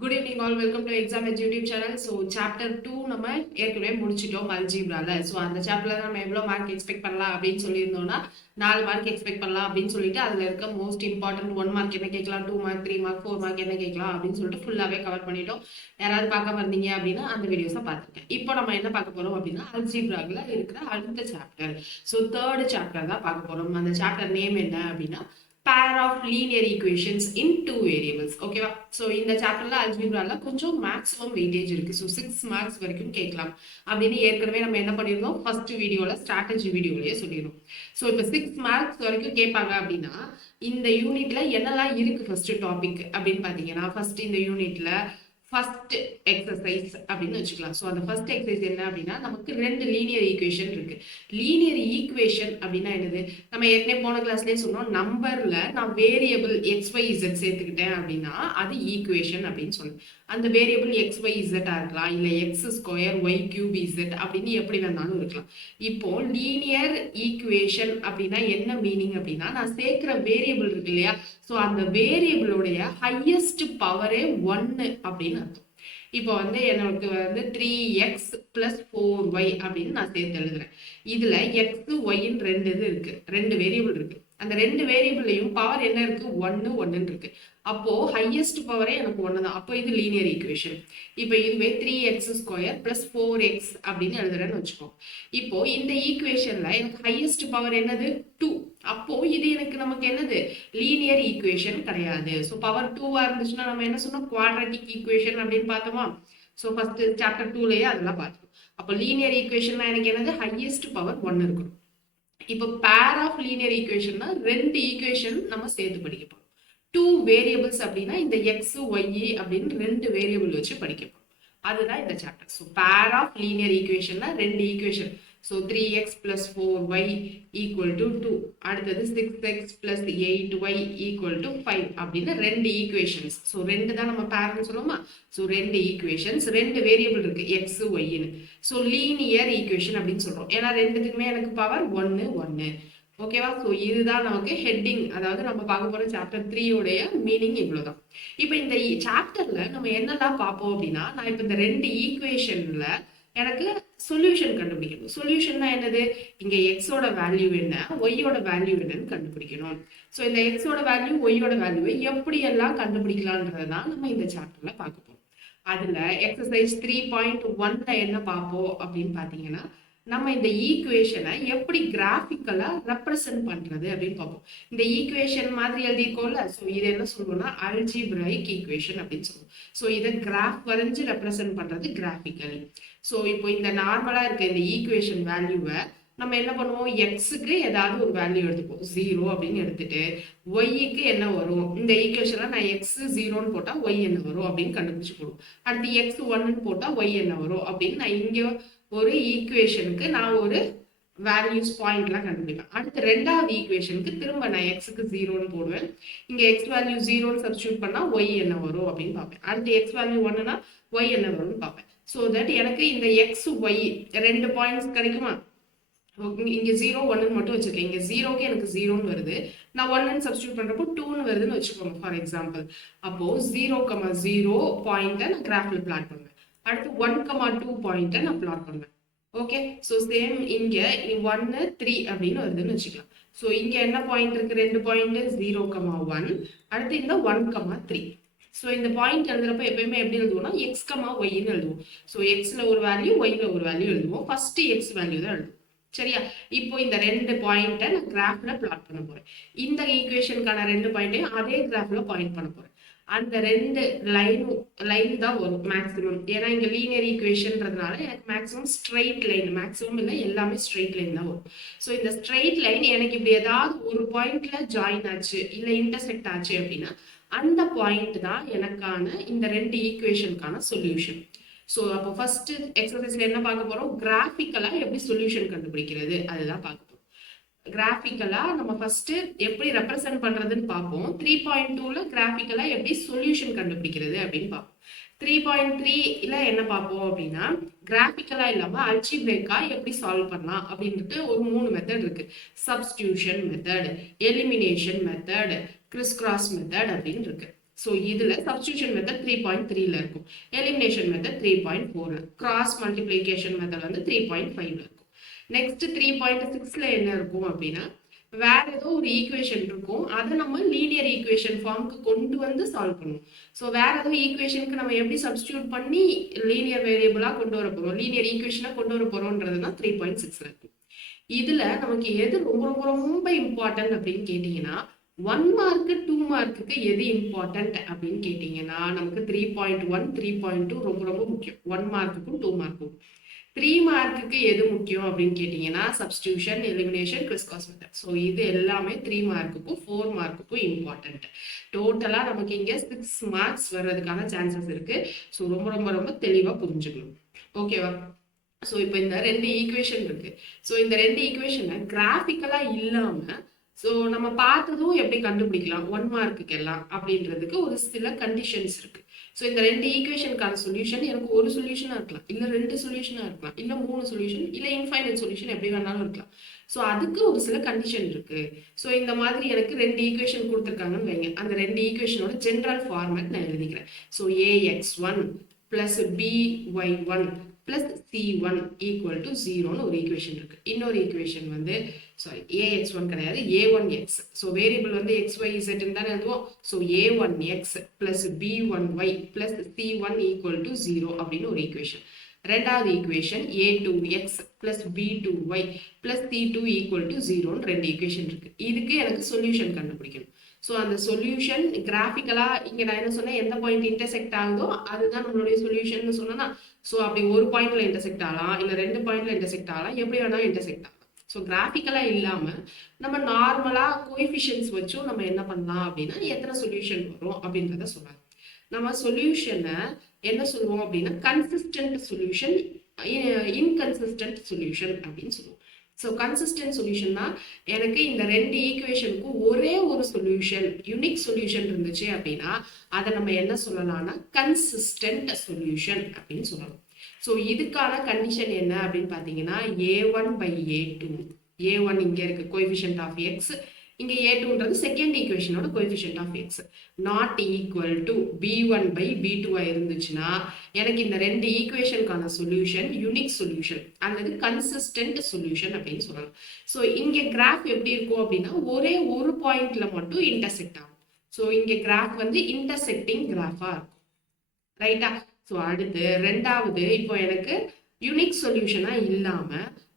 Good evening all welcome to exam ed YouTube channel. So chapter 2 நம்ம ஏற்கனவே முடிச்சிட்டோம் அல்ஜீப்ரால. So அந்த சாப்டர்ல நம்ம எவ்வளோ மார்க் எக்ஸ்பெக்ட் பண்ணலாம் அப்படின்னு சொல்லியிருந்தோம்னா 4 மார்க் எக்ஸ்பெக்ட் பண்ணலாம் அப்படின்னு சொல்லிட்டு அதில் இருக்க மோஸ்ட் இம்பார்ட்டன்ட் 1 மார்க் என்ன கேட்கலாம், 2 மார்க், 3 மார்க், 4 மார்க் என்ன கேட்கலாம் அப்படின்னு சொல்லிட்டு ஃபுல்லாகவே கவர் பண்ணிட்டோம். யாராவது பார்க்க வந்தீங்க அப்படின்னா அந்த வீடியோஸை பார்த்துருக்கேன். இப்போ நம்ம என்ன பார்க்க போறோம் அப்படின்னா அல்ஜீப்ராவில் இருக்கிற அடுத்த சாப்டர். ஸோ தேர்ட் சாப்டர் தான் பார்க்க போறோம். அந்த சாப்டர் நேம் என்ன அப்படின்னா pair of linear equations in two variables. ஓகேவா? ஸோ இந்த சாப்டர்ல அல்ஜிப்ரால கொஞ்சம் மேக்ஸிமம் வெயிட்டேஜ் இருக்கு. ஸோ 6 மார்க்ஸ் வரைக்கும் கேட்கலாம் அப்படின்னு ஏற்கனவே நம்ம என்ன பண்ணியிருந்தோம், ஃபர்ஸ்ட் வீடியோல ஸ்ட்ராட்டஜி வீடியோலயே சொல்லியிருந்தோம். ஸோ இப்போ 6 மார்க்ஸ் வரைக்கும் கேட்பாங்க அப்படின்னா இந்த யூனிட்ல என்னெல்லாம் இருக்கு ஃபர்ஸ்ட் டாபிக் அப்படின்னு பாத்தீங்கன்னா, ஃபர்ஸ்ட் இந்த யூனிட்ல ஃபர்ஸ்ட் எக்ஸசைஸ் அப்படின்னு வச்சுக்கலாம். ஸோ அந்த ஃபர்ஸ்ட் எக்ஸசைஸ் என்ன அப்படின்னா, நமக்கு 2 லீனியர் ஈக்குவேஷன் இருக்கு. லீனியர் ஈக்குவேஷன் அப்படின்னா என்னது, நம்ம ஏற்கனவே போன கிளாஸ்லேயே சொன்னோம், நம்பர்ல நான் வேரியபிள் XYZ சேர்த்துக்கிட்டேன் அப்படின்னா அது ஈக்குவேஷன் அப்படின்னு சொன்னேன். அந்த வேரியபிள் XYZ இருக்கலாம், இல்லை X² Y³ Z அப்படின்னு எப்படி வேணாலும் இருக்கலாம். இப்போ லீனியர் ஈக்குவேஷன் அப்படின்னா என்ன மீனிங் அப்படின்னா, நான் சேர்க்கிற வேரியபிள் இருக்கு இல்லையா, ஸோ அந்த வேரியபிளுடைய ஹையஸ்ட் பவரே 1 அப்படின்னு அர்த்தம். இப்போ வந்து எனக்கு வந்து 3x + 4y அப்படின்னு நான் சேர்த்து எழுதுறேன். இதுல x yன்னு 2 இது இருக்கு, 2 வேரியபிள் இருக்கு. அந்த 2 வேரியபிள்லையும் பவர் என்ன இருக்கு, 1 1 இருக்கு. அப்போ ஹையஸ்ட் பவரே எனக்கு 1 தான். அப்போ இது லீனியர் ஈக்குவேஷன். இப்போ இதுவே 3x² + 4x அப்படின்னு எழுதுறேன்னு வச்சுக்கோ. இப்போ இந்த ஈக்குவேஷன்ல எனக்கு ஹையஸ்ட் பவர் என்னது, 2. அப்போ இது எனக்கு நமக்கு என்னது, லீனியர் ஈக்குவேஷன் கிடையாது. ஸோ பவர் 2வா இருந்துச்சுன்னா நம்ம என்ன சொன்னோம், குவாட்ரட்டிக் ஈக்குவேஷன் அப்படின்னு பார்த்தோமா. ஸோ ஃபர்ஸ்ட் சாப்டர் 2லயே அதெல்லாம் பார்த்தோம். அப்போ லீனியர் ஈக்குவேஷன்னா எனக்கு என்னது, ஹையஸ்ட் பவர் 1 இருக்கணும். இப்போ பேர் ஆஃப் லீனியர் ஈக்குவேஷன்னா 2 ஈக்குவேஷன் நம்ம சேர்த்து படிக்க போறோம். 2 வேரியபிள்ஸ் அப்படின்னா இந்த x y அப்படின்னு 2 வேரியபிள் வச்சு படிக்க போறோம். அதுதான் இந்த chapter. So pair of linear ஈக்குவேஷன்னா 2 ஈக்குவேஷன். So 3x + 4y = 2. அடுத்தது 6x + 8y = 5 அப்படின்னு 2 ஈக்குவேஷன்ஸ். ஸோ 2 தான் நம்ம பேர்னு சொல்லுவோமா. ஸோ 2 ஈக்குவேஷன்ஸ், 2 வேரியபிள் இருக்கு x yன்னு. ஸோ லீனியர் ஈக்குவேஷன் அப்படின்னு சொல்றோம். ஏன்னா ரெண்டுத்துக்குமே எனக்கு பவர் 1 1. ஓகேவா? ஸோ இதுதான் நமக்கு ஹெட்டிங், அதாவது நம்ம பார்க்க போற சாப்டர் 3 உடைய மீனிங் இவ்வளவுதான். இப்போ இந்த சாப்டர்ல நம்ம என்னெல்லாம் பார்ப்போம் அப்படின்னா, நான் இப்போ இந்த 2 ஈக்குவேஷன்ல எனக்கு சொல்யூஷன் கண்டுபிடிக்கணும். சொல்யூஷன்னா என்னது, இங்க எக்ஸோட வேல்யூ என்ன, ஒய்யோட வேல்யூ என்னன்னு கண்டுபிடிக்கணும். ஸோ இந்த எக்ஸோட வேல்யூ ஒய்யோட வேல்யூவை எப்படி எல்லாம் கண்டுபிடிக்கலான்றதான் நம்ம இந்த சாப்டர்ல பார்க்க போறோம். அதுல எக்ஸசைஸ் 3.1ல என்ன பார்ப்போம் அப்படின்னு பாத்தீங்கன்னா, நம்ம இந்த ஈக்குவேஷனை எப்படி கிராஃபிக்கலா ரெப்ரசன்ட் பண்றது அப்படின்னு பார்ப்போம். இந்த ஈக்குவேஷன் மாதிரி எழுதியிருக்கோம்ல, ஸோ இது என்ன சொல்லுவோம்னா அல்ஜிப்ரைக் ஈக்குவேஷன் அப்படின்னு சொல்லுவோம். ஸோ இதை கிராஃப் வரைஞ்சு ரெப்ரசன்ட் பண்றது கிராஃபிக்கலி. ஸோ இப்போ இந்த நார்மலா இருக்க இந்த ஈக்குவேஷன் வேல்யூவை நம்ம என்ன பண்ணுவோம், எக்ஸுக்கு ஏதாவது ஒரு வேல்யூ எடுத்துப்போம், 0 அப்படின்னு எடுத்துட்டு ஒய்க்கு என்ன வரும், இந்த ஈக்குவேஷன்ல நான் எக்ஸ் 0ன்னு போட்டா ஒய் என்ன வரும் அப்படின்னு கண்டுபிடிச்சு போடுவோம். அடுத்து x 1ன்னு போட்டா ஒய் என்ன வரும் அப்படின்னு நான் இங்க ஒரு ஈக்குவேஷனுக்கு நான் ஒரு வேல்யூஸ் பாயிண்ட்லாம் கண்டுபிடிப்பேன். அடுத்து ரெண்டாவது ஈக்குவேஷனுக்கு திரும்ப நான் எக்ஸுக்கு 0ன்னு போடுவேன். இங்க எக்ஸ் வேல்யூ 0ன்னு சப்ஸ்டியூட் பண்ணா ஒய் என்ன வரும் அப்படின்னு பார்ப்பேன். அடுத்து எக்ஸ் வேல்யூ 1னா ஒய் என்ன வரும்னு பார்ப்பேன். ஸோ தட் எனக்கு இந்த எக்ஸ் ஒய் 2 பாயிண்ட்ஸ் கிடைக்குமா. இங்க 0 1ன்னு மட்டும் வச்சிருக்கேன். இங்க 0க்கு எனக்கு 0ன்னு வருது, நான் 1ன்னு சப்ஸ்டியூட் பண்றப்போ 2ன்னு வருதுன்னு வச்சுக்கோங்க ஃபார் எக்ஸாம்பிள். அப்போ 0,0 பாயிண்ட்டை நான் கிராஃப்ல பிளாட் பண்ணுவேன். அடுத்து 1,2 பாயிண்ட்டை நான் பிளாட் பண்ணுவேன். ஓகே, ஸோ சேம் இங்க 1 3 அப்படின்னு வருதுன்னு வச்சுக்கலாம். ஸோ இங்க என்ன பாயிண்ட் இருக்கு, 2 பாயிண்ட் 0,1. அடுத்து இந்த 1,3. ஸோ இந்த பாயிண்ட் எழுதுறப்ப எப்பயுமே எப்படி எழுதுவோம்னா x, yன்னு எழுதுவோம். ஸோ எக்ஸ்ல ஒரு வேல்யூ ஒய்ல ஒரு வேல்யூ எழுதுவோம். ஃபர்ஸ்ட் எக்ஸ் வேல்யூ தான் எழுதுவோம். சரியா? இப்போ இந்த 2 பாயிண்ட்டை நான் கிராஃப்ல பிளாட் பண்ண போறேன். இந்த ஈக்குவேஷனுக்கான 2 பாயிண்ட்டையும் அதே கிராஃப்ல பாயிண்ட் பண்ண போறேன். அந்த 2 லைன் தான் வரும் மேக்ஸிமம். ஏன்னா இங்க லீனியர் ஈக்குவேஷன்றதுனால எனக்கு மேக்ஸிமம் ஸ்ட்ரெயிட் லைன், மேக்ஸிமம் இல்லை எல்லாமே ஸ்ட்ரெயிட் லைன் தான் வரும். ஸோ இந்த ஸ்ட்ரெயிட் லைன் எனக்கு இப்படி ஏதாவது ஒரு பாயிண்ட்ல ஜாயின் ஆச்சு இல்லை இன்டர்செக்ட் ஆச்சு அப்படின்னா அந்த பாயிண்ட் தான் எனக்கான இந்த 2 ஈக்குவேஷனுக்கான சொல்யூஷன். ஸோ அப்போ ஃபர்ஸ்ட் எக்ஸசைஸ்ல என்ன பார்க்க போறோம், கிராஃபிக்கலா எப்படி சொல்யூஷன் கண்டுபிடிக்கிறது அதுதான் பார்க்க போறோம். கிராஃபிக்கலா நம்ம ஃபர்ஸ்ட் எப்படி ரெப்ரசன்ட் பண்றதுன்னு பார்ப்போம். 3.2ல கிராஃபிக்கலா எப்படி சொல்யூஷன் கண்டுபிடிக்கிறது அப்படின்னு பார்ப்போம். 3.3ல என்ன பார்ப்போம் அப்படின்னா, கிராஃபிக்கலா இல்லாம அல்ஜிப்ரேக்கா எப்படி சால்வ் பண்ணலாம் அப்படின்ட்டு ஒரு 3 மெத்தட் இருக்கு. Substitution method, elimination method, criss cross method அப்படின்னு இருக்கு. ஸோ இதில் சப்ஸ்டியூஷன் மெத்தட் 3.3ல இருக்கும், எலிமினேஷன் மெத்தட் 3.4ல, கிராஸ் மல்டிப்ளிகேஷன் மெத்தட் வந்து 3.5ல இருக்கும். நெக்ஸ்ட் 3.6ல என்ன இருக்கும் அப்படின்னா வேற ஏதோ ஒரு ஈக்குவேஷன் இருக்கும், அதை நம்ம லீனியர் ஈக்குவேஷன் ஃபார்முக்கு கொண்டு வந்து சால்வ் பண்ணுவோம். ஸோ வேற ஏதோ ஈக்குவேஷனுக்கு நம்ம எப்படி சப்ஸ்டியூட் பண்ணி லீனியர் வேரியபிளா கொண்டு வர போறோம், லீனியர் ஈக்குவேஷனா கொண்டு வர போறோம்ன்றது தான் 3.6ல இருக்கும். இதுல நமக்கு எது ரொம்ப ரொம்ப ரொம்ப இம்பார்ட்டன்ட் அப்படின்னு கேட்டீங்கன்னா 1 மார்க்கு 2 மார்க்குக்கு எது இம்பார்ட்டன்ட் அப்படின்னு கேட்டீங்கன்னா நமக்கு 3.1 3.2 ரொம்ப ரொம்ப முக்கியம், 1 மார்க்குக்கும் 2 மார்க்கும். 3 மார்க்குக்கு எது முக்கியம் அப்படின்னு கேட்டீங்கன்னா substitution, elimination, Chris cross method. So இது எல்லாமே 3 மார்க்குக்கும் 4 மார்க்குக்கும் இம்பார்ட்டன்ட். டோட்டலா நமக்கு இங்க 6 மார்க்ஸ் வர்றதுக்கான சான்சஸ் இருக்கு. ஸோ ரொம்ப ரொம்ப ரொம்ப தெளிவா புரிஞ்சுக்கணும். ஓகேவா? ஸோ இப்போ இந்த 2 ஈக்குவேஷன் இருக்கு. ஸோ இந்த 2 ஈக்குவேஷனை கிராஃபிக்கலா இல்லாம ஸோ நம்ம பார்த்ததும் எப்படி கண்டுபிடிக்கலாம் 1 மார்க்குக்கு எல்லாம் அப்படின்றதுக்கு ஒரு சில கண்டிஷன்ஸ் இருக்கு. ஸோ இந்த 2 ஈக்குவேஷனுக்கான சொல்யூஷன் எனக்கு ஒரு சொல்யூஷனா இருக்கலாம், இல்ல 2 சொல்யூஷனா இருக்கலாம், இல்ல 3 சொல்யூஷன், இல்ல இன்ஃபைனைட் சொல்யூஷன், எப்படி வேணாலும் இருக்கலாம். ஸோ அதுக்கு ஒரு சில கண்டிஷன் இருக்கு. ஸோ இந்த மாதிரி எனக்கு 2 ஈக்குவேஷன் கொடுத்துருக்காங்கன்னு வைங்க, அந்த 2 ஈக்குவேஷனோட ஜென்ரல் ஃபார்மேட் நான் எழுதிக்கிறேன். So ax1 plus by1 plus c1 equal to 0ன்னு ஒரு ஈக்குவேஷன் இருக்கு. இன்னொரு ஈக்குவேஷன் வந்து சாரி ax1 கிடையாது, a1x. ஸோ வேரியபிள் வந்து xyz தானே எழுதுவோம். So a1x plus b1y plus c1 equal to 0 அப்படின்னு ஒரு ஈக்குவேஷன். ரெண்டாவது equation a2x plus b2y plus c2 equal to 0ன்னு 2 ஈக்குவேஷன் இருக்கு. இதுக்கு எனக்கு சொல்யூஷன் கண்டுபிடிக்கணும். ஸோ அந்த சொல்யூஷன் கிராஃபிக்கலா இங்க நான் என்ன சொன்னேன், எந்த பாயிண்ட் இன்டர்செக்ட் ஆகுதோ அதுதான் நம்மளுடைய சொல்யூஷன் சொன்னா. ஸோ அப்படி ஒரு பாயிண்ட்ல இன்டர்செக்ட் ஆகலாம், இல்ல 2 பாயிண்ட்ல இன்டர்செக்ட் ஆகலாம், எப்படி வேணாலும் இன்டர்செக்ட் ஆகலாம். ஸோ கிராஃபிக்கலா இல்லாம நம்ம நார்மலா கோஎஃபிஷியன்ட்ஸ் வச்சும் நம்ம என்ன பண்ணலாம் அப்படின்னா எத்தனை சொல்யூஷன் வரும் அப்படின்றத சொல்றாங்க. நம்ம சொல்யூஷனை என்ன சொல்லுவோம் அப்படின்னா கன்சிஸ்டன்ட் சொல்யூஷன், இன்கன்சிஸ்டன்ட் சொல்யூஷன் அப்படின்னு சொல்லுவோம். ஸோ கன்சிஸ்டன்ட் சொல்யூஷன்னா எனக்கு இந்த 2 ஈக்குவேஷனுக்கும் ஒரே ஒரு சொல்யூஷன், யூனிக் சொல்யூஷன் இருந்துச்சு அப்படின்னா அதை நம்ம என்ன சொல்லலாம்னா கன்சிஸ்டன்ட் சொல்யூஷன் அப்படின்னு சொல்லலாம். ஸோ இதுக்கான கண்டிஷன் என்ன அப்படின்னு பார்த்தீங்கன்னா a1 by a2, a1 இங்கே இருக்கு கோஎஃபிஷியன்ட் ஆஃப் எக்ஸ், இங்க a2ன்றது செகண்ட் ஈக்குவேஷனோட coefficient of x, not equal to b1 by b2 இருந்துச்சுன்னா எனக்கு இந்த 2 ஈக்குவேஷனுக்கான சொல்யூஷன் யூனிக் சொல்யூஷன் அல்லது கன்சிஸ்டன்ட் சொல்யூஷன் அப்படின்னு சொல்லலாம். ஸோ இங்க கிராஃப் எப்படி இருக்கும் அப்படின்னா ஒரே ஒரு பாயிண்ட்ல மட்டும் இன்டர்செக்ட் ஆகும். ஸோ இங்க கிராஃப் வந்து இன்டர்செக்டிங் கிராஃபா இருக்கும், ரைட்டா? ஸோ அடுத்து ரெண்டாவது, இப்போ எனக்கு யூனிக் சொல்யூஷனா இல்லாம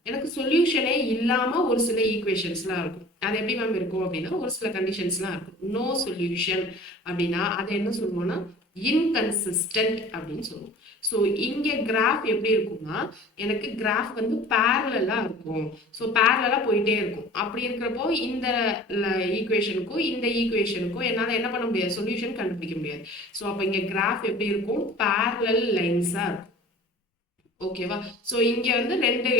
எனக்கு சொல்யூஷனே இல்லாம ஒரு சில ஈக்குவேஷன்ஸ்லாம் இருக்கும். அது எப்படி மேம் இருக்கும் அப்படின்னா ஒரு சில கண்டிஷன்ஸ்லாம் இருக்கும். நோ சொல்யூஷன் அப்படின்னா அதை என்ன சொல்லுவோம்னா இன்கன்சிஸ்டன்ட் அப்படின்னு சொல்லுவோம். ஸோ இங்கே கிராஃப் எப்படி இருக்கும்னா எனக்கு கிராஃப் வந்து பேரலா இருக்கும். ஸோ பேரலா போயிட்டே இருக்கும். அப்படி இருக்கிறப்போ இந்த ஈக்குவேஷனுக்கும் இந்த ஈக்குவேஷனுக்கும் என்னால் என்ன பண்ண முடியாது, சொல்யூஷன் கண்டுபிடிக்க முடியாது. ஸோ அப்போ இங்கே கிராஃப் எப்படி இருக்கும், பேரலல் லைன்ஸா இருக்கும். ஓகேவா? ஸோ இங்கே வந்து 2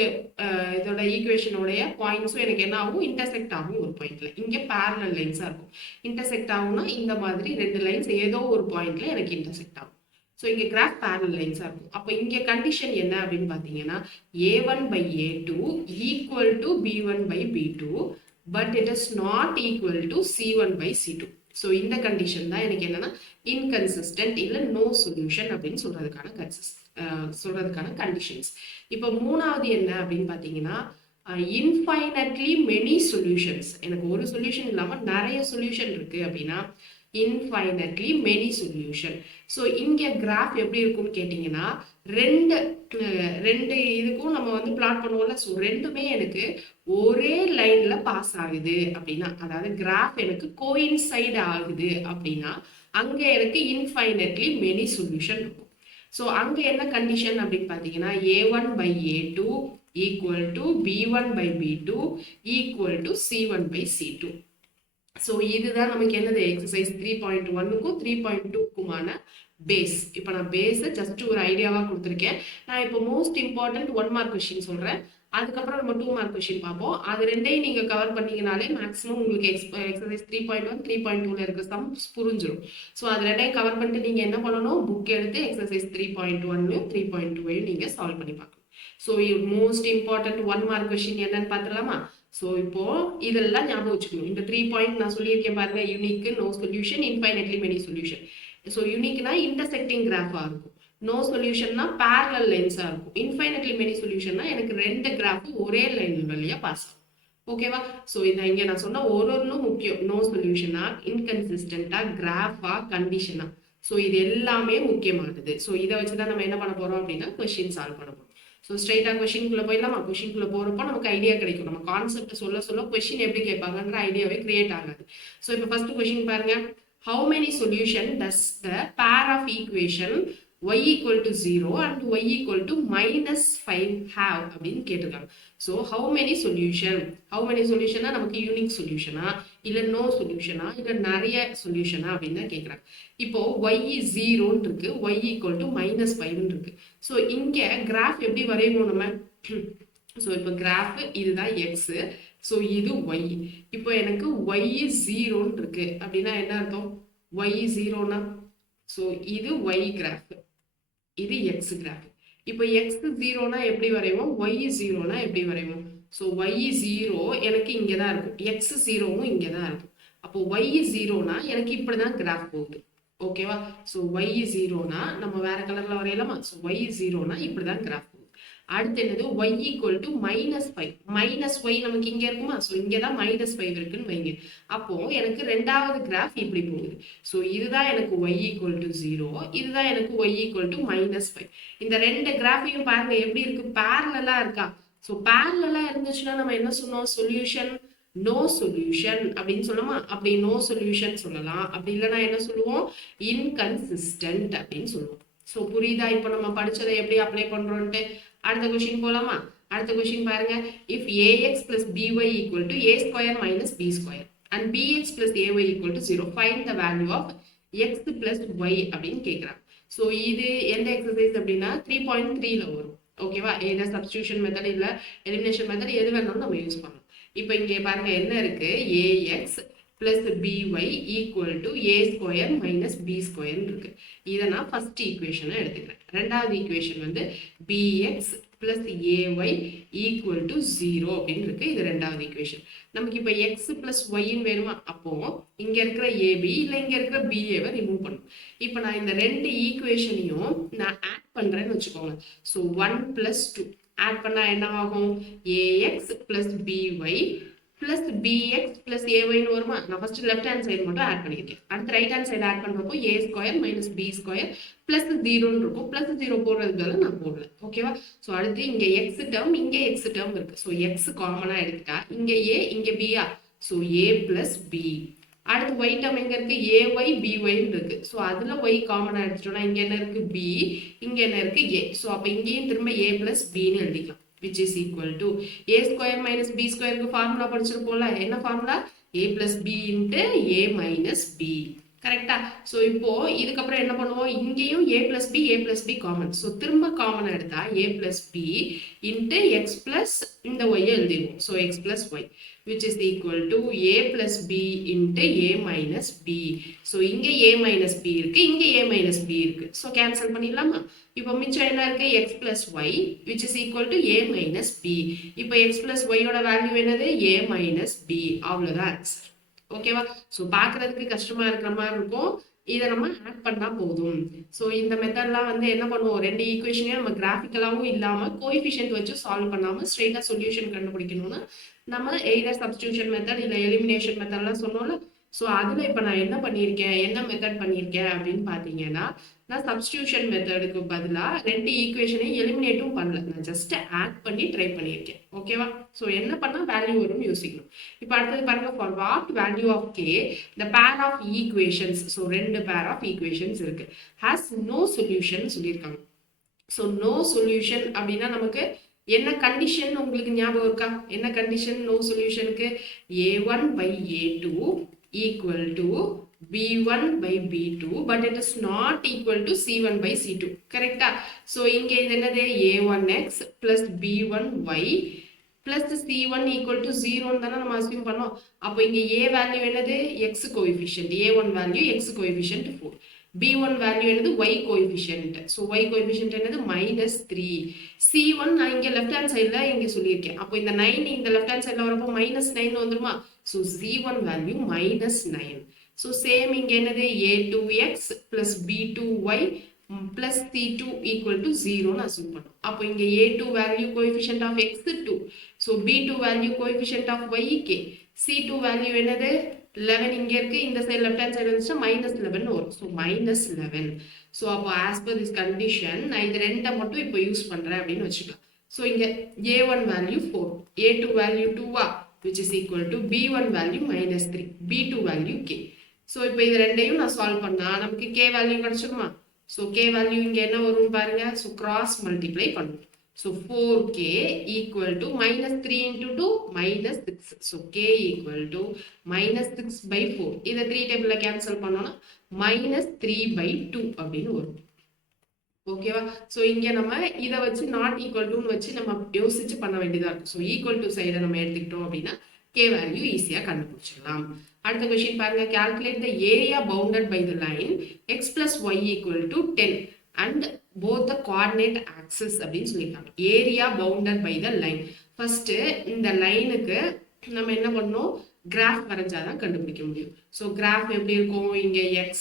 இதோட ஈக்குவேஷனோடைய பாயிண்ட்ஸும் எனக்கு என்ன ஆகும், இன்டர்செக்ட் ஆகும் ஒரு பாயிண்ட்ல. இங்கே பேரலல் லைன்ஸாக இருக்கும். இன்டர்செக்ட் ஆகும்னா இந்த மாதிரி 2 லைன்ஸ் ஏதோ ஒரு பாயிண்ட்ல எனக்கு இன்டர்செக்ட் ஆகும். ஸோ இங்கே கிராஃப் பேரலல் லைன்ஸாக இருக்கும். அப்போ இங்கே கண்டிஷன் என்ன அப்படின்னு பார்த்தீங்கன்னா a1 by a2 equal to b1 by b2 but it is not equal to c1 by c2. So இந்த கண்டிஷன் தான் எனக்கு என்னன்னா இன்கன்சிஸ்டன்ட் இல்லை நோ சொல்யூஷன் அப்படின்னு சொல்றதுக்கான கண்டிஷன்ஸ். இப்போ மூணாவது என்ன அப்படின்னு பார்த்தீங்கன்னா இன்ஃபைனட்லி மெனி சொல்யூஷன்ஸ். எனக்கு ஒரு சொல்யூஷன் இல்லாமல் நிறைய சொல்யூஷன் இருக்கு அப்படின்னா இன்ஃபைனட்லி மெனி சொல்யூஷன். ஸோ இங்கே கிராஃப் எப்படி இருக்கும்னு கேட்டிங்கன்னா ரெண்டு இதுக்கும் நம்ம வந்து பிளாட் பண்ணுவோம்ல. ஸோ ரெண்டுமே எனக்கு ஒரே லைன்ல பாஸ் ஆகுது அப்படின்னா, அதாவது கிராஃப் எனக்கு கோயின்சைட் ஆகுது அப்படின்னா அங்கே எனக்கு இன்ஃபைனட்லி மெனி சொல்யூஷன் இருக்கும். ஸோ அங்கே என்ன கண்டிஷன் அப்படின்னு பார்த்தீங்கன்னா a1 by a2 equal to b1 by b2 equal to c1 by c2. So இதுதான் நமக்கு என்னது எக்ஸசைஸ் 3.1க்கும் 3.2க்குமான பேஸ். இப்போ நான் பேஸை ஜஸ்ட் ஒரு ஐடியாவாக கொடுத்துருக்கேன். நான் இப்போ மோஸ்ட் இம்பார்ட்டன்ட் 1 மார்க் கொஸ்டின் சொல்கிறேன். அதுக்கப்புறம் நம்ம 2 மார்க் கொஸ்டின் பார்ப்போம். அது ரெண்டையும் நீங்கள் கவர் பண்ணீங்கனாலே மேக்ஸிமம் உங்களுக்கு எக்ஸசைஸ் 3.1 3.2ல இருக்க சம்ஸ் புரிஞ்சிடும். ஸோ அது ரெண்டையும் கவர் பண்ணிட்டு நீங்கள் என்ன பண்ணணும், புக் எடுத்து எக்ஸசைஸ் 3.1லையும் 3.2வையும் நீங்கள் சால்வ் பண்ணி பார்க்கணும். So most important 1 mark question என்னன்னு பார்த்துலாமா? ஸோ இப்போ இதெல்லாம் ஞாபகம் வச்சுக்கணும். இந்த 3 பாயிண்ட் நான் சொல்லியிருக்கேன் பாருங்க, unique, no solution, infinitely many solution. So யூனிக்னா இன்டர்செக்டிங் கிராஃபா இருக்கும், நோ சொல்யூஷன்னா பேரலல் லைன்ஸா இருக்கும், இன்ஃபைனைட்லி மெனி சொல்யூஷன்னா எனக்கு 2 கிராஃப் ஒரே லைன் வழியா பாஸ் ஆகும். ஓகேவா? ஸோ இதை இங்கே நான் சொன்ன ஒன்றும் முக்கியம். நோ சொல்யூஷனா, இன்கன்சிஸ்டண்டா, கிராஃபா, கண்டிஷனா. ஸோ இது எல்லாமே முக்கியமானது. ஸோ இதை வச்சு தான் நம்ம என்ன பண்ண போறோம் அப்படின்னா கொஸ்டின் சால்வ் பண்ண போறோம். ஸோ ஸ்ட்ரைட்டாக கொஸ்டின்குள்ளே போயிடலாமா? கொஸ்டின்குள்ளே போகிறப்போ நமக்கு ஐடியா கிடைக்கும். நம்ம கான்செப்ட் சொல்ல கொஸ்டின் எப்படி கேட்பாங்கன்ற ஐடியாவே கிரியேட் ஆகாது. ஸோ இப்போ ஃபர்ஸ்ட் கொஸ்டின் பாருங்க, how many solution does the pair of equation y equal to 0 and y equal to minus 5 have அப்படின்னு கேட்டிருக்காங்க. ஸோ how many சொல்யூஷனா நமக்கு யூனிக் சொல்யூஷனா இல்லை நோ சொல்யூஷனா இல்லை நிறைய சொல்யூஷனா அப்படின்னு தான் கேட்குறாங்க. இப்போ y 0ன்னு இருக்கு, y equal to minus 5ன்னு இருக்கு. ஸோ இங்கே கிராஃப் எப்படி வரைவோம் நம்ம? ஸோ இப்போ கிராஃப் இதுதான் எக்ஸ், ஸோ இது y. இப்போ எனக்கு y 0ன்னு இருக்கு அப்படின்னா என்ன அர்த்தம்? y 0னா ஸோ இது y கிராஃப், இது x கிராஃப். இப்போ x 0னா எப்படி வரைவோம், y 0னா எப்படி வரைவோம்? ஸோ y 0 எனக்கு இங்கே தான் இருக்கும், x 0வும் இங்கே தான் இருக்கும். அப்போ y 0னா எனக்கு இப்படி தான் கிராஃப் போகுது. ஓகேவா? ஸோ y 0னா நம்ம வேற கலர்ல வரையலாமா? ஸோ y 0னா இப்படி தான் கிராஃப். அடுத்து என்னது, y equal to minus 5. Minus 5 நமக்கு இங்க இருக்குமா? ஸோ இங்கே தான் மைனஸ் 5 இருக்குன்னு வைங்க. அப்போ எனக்கு ரெண்டாவது கிராஃப் இப்படி போகுது. ஸோ இதுதான் எனக்கு y equal to 0, இதுதான் எனக்கு y equal to minus 5. இந்த ரெண்டு கிராஃபையும் பாருங்க எப்படி இருக்கு, பேரலலா இருக்கா? ஸோ பேரலலா இருந்துச்சுன்னா நம்ம என்ன சொன்னோம், சொல்யூஷன் நோ சொல்யூஷன் அப்படின்னு சொல்லலாமா? அப்படி நோ சொல்யூஷன் சொல்லலாம். அப்படி இல்லைன்னா என்ன சொல்லுவோம், இன்கன்சிஸ்டன்ட் அப்படின்னு சொல்லுவோம். ஸோ புரியுதா இப்போ நம்ம படிச்சதை எப்படி அப்ளை பண்றோம்ட்டு? அடுத்த கொஸ்டின் போலாமா? அடுத்த கொஸ்டின் பாருங்க, if ax plus by equal to a square minus b square and bx plus ay equal to 0, find the value of x plus y அப்படின்னு கேட்குறாங்க. ஸோ இது எந்த எக்ஸசைஸ் அப்படின்னா 3.3ல வரும். ஓகேவா? ஏதோ சப்ஸ்டியூஷன் மெத்தட் இல்லை எலிமினேஷன் மெத்தட் எது வேணாலும் நம்ம யூஸ் பண்ணலாம். இப்போ இங்கே பாருங்க என்ன இருக்கு, ax plus by equal to a square minus b square இருக்கு. இதை நான் ஃபர்ஸ்ட் ஈக்குவேஷனை எடுத்துக்கிறேன். ரெண்டாவது ஈக்குவேஷன் வந்து bx plus ay equal to 0 அப்படின்னு இருக்கு. இது ரெண்டாவது ஈக்குவேஷன். நமக்கு இப்போ x plus yன்னு வேணுமா? அப்போ இங்க இருக்கிற ab இல்லை இங்க இருக்கிற ba ரிமூவ் பண்ணும். இப்போ நான் இந்த ரெண்டு ஈக்குவேஷனையும் நான் ஆட் பண்றேன்னு வச்சுக்கோங்க. ஸோ 1 plus 2 ஆட் பண்ணா என்ன ஆகும், ax plus by plus bx plus ayன்னு வருமா? நான் ஃபர்ஸ்ட் லெஃப்ட் ஹேண்ட் சைடு மட்டும் ஆட் பண்ணியிருக்கேன். அடுத்து ரைட் ஹேண்ட் சைடு ஆட் பண்றப்போ a square minus b square plus 0ன்னு இருக்கும். பிளஸ் 0 போடுறதுக்காக நான் போடல. ஓகேவா? ஸோ அடுத்து இங்க x டேர்ம் இங்க x டேர்ம் இருக்கு. ஸோ x காமனா எடுத்துட்டா இங்க a இங்க b ஆ, ஸோ a பிளஸ் b. அடுத்து y டேர்ம் எங்க இருக்கு, ay byன்னு இருக்கு. ஸோ அதுல y காமனா எடுத்துட்டோம்னா இங்க என்ன இருக்கு, b, இங்க என்ன இருக்கு, a. ஸோ அப்ப இங்கேயும் திரும்ப a பிளஸ் bன்னு எழுதிக்கலாம். which is equal to a square minus b square க்கு ஃபார்முலா படிச்சிருப்போம்ல, என்ன formula, a plus b into a minus b. கரெக்டா? ஸோ இப்போ இதுக்கப்புறம் என்ன பண்ணுவோம், இங்கேயும் a plus b common. So திரும்ப காமன் எடுத்தா a plus b into x plus இந்த y எழுதிடுவோம். So x plus y which is equal to a plus b into a minus b. So இங்க a minus b இருக்கு, இங்க a minus b இருக்கு. So cancel பண்ணிடலாமா? இப்போ மிச்சம் என்ன இருக்கு, x plus y which is equal to a minus b. இப்போ x plus y ஓட வேல்யூ என்னது, a minus b. அவ்வளோதான் ஆன்சர். ஓகேவா? ஸோ பார்க்கறதுக்கு கஷ்டமா இருக்கிற மாதிரி இருக்கும், இதை நம்ம ஆட் பண்ணா போதும். ஸோ இந்த மெத்தட்லாம் வந்து என்ன பண்ணுவோம், ரெண்டு ஈக்குவேஷனையும் நம்ம கிராஃபிக்கலாகவும் இல்லாமல் கோஎஃபிஷியன்ட் வச்சு சால்வ் பண்ணாமல் ஸ்ட்ரெயிட்டாக சொல்யூஷன் கண்டுபிடிக்கணும்னா நம்ம எய்தர் சப்ஸ்டியூஷன் மெத்தட் இல்லை எலிமினேஷன் மெத்தட்லாம் சொன்னோம்ல. ஸோ அதில் இப்போ நான் என்ன பண்ணியிருக்கேன், என்ன மெத்தட் பண்ணியிருக்கேன் அப்படின்னு பார்த்தீங்கன்னா, நான் சப்ஸ்டியூஷன் மெத்தடுக்கு பதிலாக ரெண்டு ஈக்குவேஷனையும் எலிமினேட்டும் பண்ணல, நான் ஜஸ்ட் ஆட் பண்ணி ட்ரை பண்ணியிருக்கேன். ஓகேவா? ஸோ என்ன பண்ணால் வேல்யூ வரும்னு யோசிக்கணும். இப்போ அடுத்தது பாருங்க, for what value of K the pair of ஈக்குவேஷன்ஸ், ஸோ ரெண்டு பேர் ஆஃப் ஈக்குவேஷன்ஸ் இருக்கு, ஹேஸ் நோ சொல்யூஷன் சொல்லியிருக்காங்க. ஸோ நோ சொல்யூஷன் அப்படின்னா நமக்கு என்ன கண்டிஷன் உங்களுக்கு ஞாபகம் இருக்கா? என்ன கண்டிஷன் நோ சொல்யூஷனுக்கு, a1 by a2 equal to b1 by b2 but it is not equal to c1 by c2. கரெக்டா? ஸோ இங்கே இது என்னது, a1x plus b1y plus c1 equal to 0 தானே நம்ம அஸ்யூம் பண்ணோம். அப்போ இங்கே a வேல்யூ என்னது, x coefficient, a1 value x coefficient 4. B1 value என்னது y coefficient. So y coefficient என்னது -3. C1 நான் இங்க லெஃப்ட் ஹேண்ட் சைடுல இங்க சொல்லியிருக்கேன். அப்போ இந்த 9 இந்த லெஃப்ட் ஹேண்ட் சைடுல வரப்போ -9 வந்துருமா? So C1 value -9. So same இங்க என்னது A2x plus B2y plus C2 equal to 0 னு அஸ்யூம் பண்ணோம். அப்போ இங்க A2 value coefficient of x 2. So B2 value coefficient of y k. C2 value என்னது 11 இங்க இருக்கு. இந்த சைடு லெஃப்ட் ஹேண்ட் சைடு வந்துச்சுன்னா -11 வரும். ஸோ -11. ஸோ அப்போ ஆஸ் பர் திஸ் கண்டிஷன் நான் இது ரெண்டை மட்டும் இப்போ யூஸ் பண்றேன் அப்படின்னு வச்சுக்கலாம். ஸோ இங்க A1 value 4, A2 value 2 which is equal to B1 value -3, B2 value k. So இப்போ இது ரெண்டையும் நான் சால்வ் பண்ணா நமக்கு k வேல்யூ கிடைச்சிருமா? ஸோ k வேல்யூ இங்க என்ன வரும் பாருங்க. ஸோ கிராஸ் மல்டிப்ளை பண்ணும். So 4k equal to -3 into 2 -6. So k equal to -6/4. இதை 3 டேபிள்ல கேன்சல் பண்ணோம்னா -3/2 அப்படின்னு வரும். ஓகேவா? ஸோ இங்க நம்ம இதை வச்சு நாட் ஈக்குவல் டுன்னு வச்சு நம்ம யோசிச்சு பண்ண வேண்டியதா இருக்கும். ஸோ ஈக்குவல் டு சைடை நம்ம எடுத்துக்கிட்டோம் அப்படின்னா k வேல்யூ ஈஸியா கண்டுபிடிச்சிடலாம். அடுத்த கொஸ்டின் பாருங்க. Calculate the area bounded by the line x plus y equal to 10 and both the coordinate axis அப்படின்னு சொல்லியிருக்காங்க. Area bounded by the line. First இந்த லைனுக்கு நம்ம என்ன பண்ணோம்? கிராஃப் வரைஞ்சாதான் கண்டுபிடிக்க முடியும். ஸோ கிராஃப் எப்படி இருக்கும்? இங்க x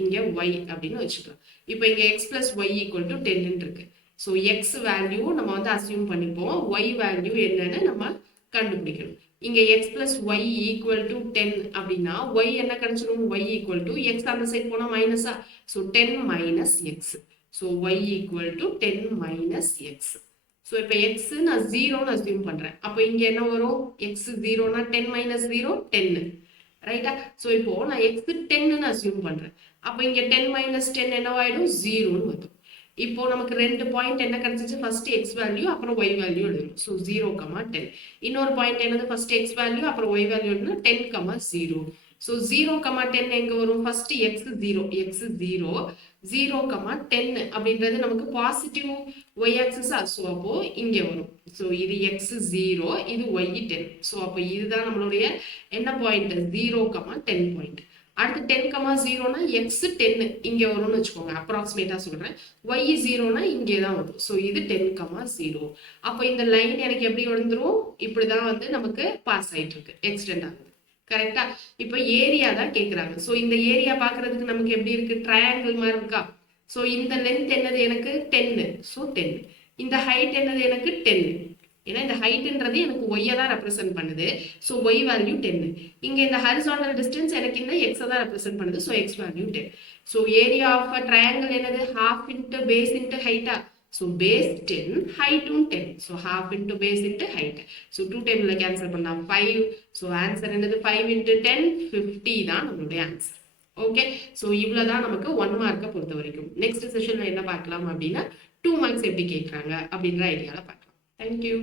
இங்க y அப்படின்னு வச்சுக்கலாம். இப்போ இங்க x plus y equal to 10 இருக்கு. ஸோ x வேல்யூ நம்ம வந்து அசியூம் பண்ணிப்போம். y வேல்யூ என்னன்னு நம்ம கண்டுபிடிக்கணும். இங்க x plus y equal to 10 அப்படின்னா y என்ன கிடைச்சிரும்? y equal to x அந்த சைடு போனா மைனஸா. So 10 minus x. So y equal to 10 minus x. So இப்போ x நான் 0ன்னு அசியூம் பண்றேன். அப்போ இங்க என்ன வரும்? x 0னா 10 minus 0 10. ரைட்டா? ஸோ இப்போ நான் x 10ன்னு அசியூம் பண்றேன். அப்போ இங்க 10 minus 10 என்னவாயிடும்? 0ன்னு வரும். இப்போ நமக்கு ரெண்டு பாயிண்ட் என்ன கிடைச்சிச்சு? ஃபர்ஸ்ட் x வேல்யூ அப்புறம் y வேல்யூ எழுதணும். ஸோ 0, 10. இன்னொரு பாயிண்ட் என்னது? ஃபர்ஸ்ட் x வேல்யூ அப்புறம் y வேல்யூ எழுதணும். 10, 0. ஸோ 0, 10 எங்க வரும்? ஃபர்ஸ்ட் x 0, 0, 10 அப்படின்றது நமக்கு பாசிட்டிவ் y ஆக்சிஸா. ஸோ அப்போ இங்க வரும். ஸோ இது x 0, இது y 10. ஸோ அப்போ இதுதான் நம்மளுடைய என்ன பாயிண்ட்? 0, 10 பாயிண்ட். அடுத்து 10, 0னா x 10 இங்க வரும்னு வச்சுக்கோங்க. அப்ராக்சிமேட்டா சொல்றேன். y 0னா இங்கே தான் வரும். ஸோ இது 10, 0. அப்போ இந்த லைன் எனக்கு எப்படி வந்துடும்? இப்படிதான் வந்து நமக்கு பாஸ் ஆயிட்டு இருக்கு, எக்ஸ்டெண்ட் ஆகுது. கரெக்டா? இப்போ ஏரியா தான் கேட்குறாங்க. ஸோ இந்த ஏரியா பார்க்கறதுக்கு நமக்கு எப்படி இருக்கு? ட்ரையாங்கிள் மாதிரி இருக்கா? ஸோ இந்த லென்த் என்னது எனக்கு? 10. ஸோ 10. இந்த ஹைட் என்னது எனக்கு? 10. ஏன்னா இந்த ஹைட்ன்றது எனக்கு ஒய்யை தான் ரெப்ரசென்ட் பண்ணுது. So Y value 10. இங்கே இந்த ஹரிசாண்டல் டிஸ்டன்ஸ் எனக்கு இந்த எக்ஸை தான் ரெப்ரசென்ட் பண்ணுது. So X value 10. So area of a triangle என்னது? half into base into height. So base 10, ஹைட்டும் 10. So half into base into height. So 2 டேபிள்ல கேன்சல் பண்ணா 5. ஸோ ஆன்சர் என்னது? 5 into 10, 50 தான் நம்மளுடைய ஆன்சர். ஓகே. ஸோ இவ்வளோதான் நமக்கு 1 மார்க்கை பொறுத்த வரைக்கும். நெக்ஸ்ட் செஷன்ல என்ன பார்க்கலாம் அப்படின்னா 2 மார்க்ஸ் எப்படி கேட்குறாங்க அப்படின்ற ஐடியாவில் பார்க்கலாம். Thank you.